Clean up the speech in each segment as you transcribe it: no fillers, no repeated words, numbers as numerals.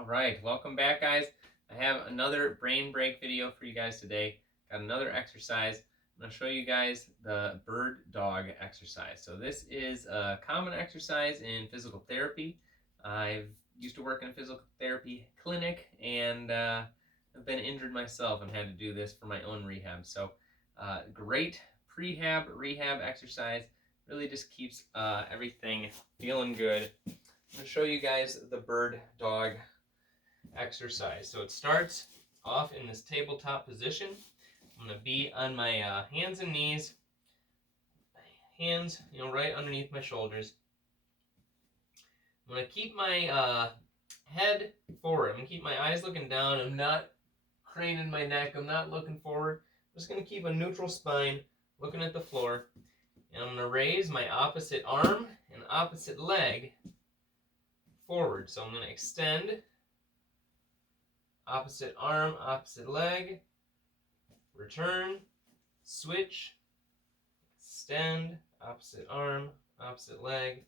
All right, welcome back, guys. I have another brain break video for you guys today. Got another exercise. I'm going to show you guys the bird dog exercise. So this is a common exercise in physical therapy. I've used to work in a physical therapy clinic, and I've been injured myself and had to do this for my own rehab. So great prehab, rehab exercise. Really just keeps everything feeling good. I'm going to show you guys the bird dog exercise. So it starts off in this tabletop position. I'm going to be on my hands and knees, hands right underneath my shoulders. I'm going to keep my head forward. I'm going to keep my eyes looking down. I'm not craning my neck. I'm not looking forward. I'm just going to keep a neutral spine, looking at the floor. And I'm going to raise my opposite arm and opposite leg forward. So I'm going to extend opposite arm, opposite leg, return, switch, extend, opposite arm, opposite leg,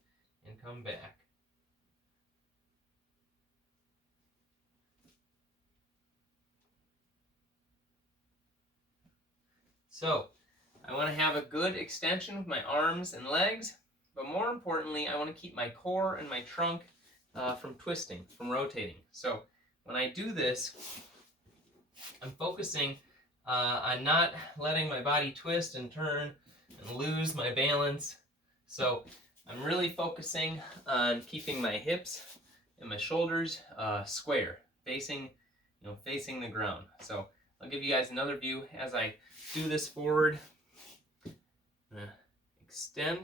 and come back. So, I want to have a good extension with my arms and legs, but more importantly, I want to keep my core and my trunk from twisting, from rotating. So, when I do this, I'm focusing on not letting my body twist and turn and lose my balance. So I'm really focusing on keeping my hips and my shoulders square, facing the ground. So I'll give you guys another view as I do this forward. Extend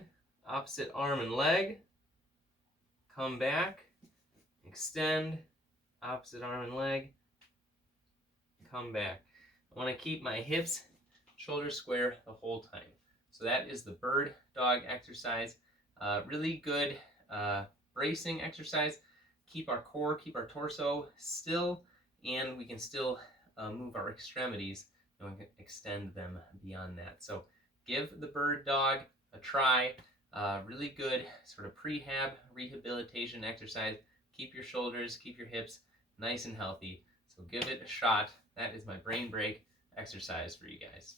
opposite arm and leg, come back, extend opposite arm and leg, come back. I want to keep my hips, shoulders square the whole time. So that is the bird dog exercise. Really good bracing exercise. Keep our core, keep our torso still, and we can still move our extremities and we can extend them beyond that. So give the bird dog a try. Really good sort of prehab rehabilitation exercise. Keep your shoulders, keep your hips nice and healthy. So give it a shot. That is my brain break exercise for you guys.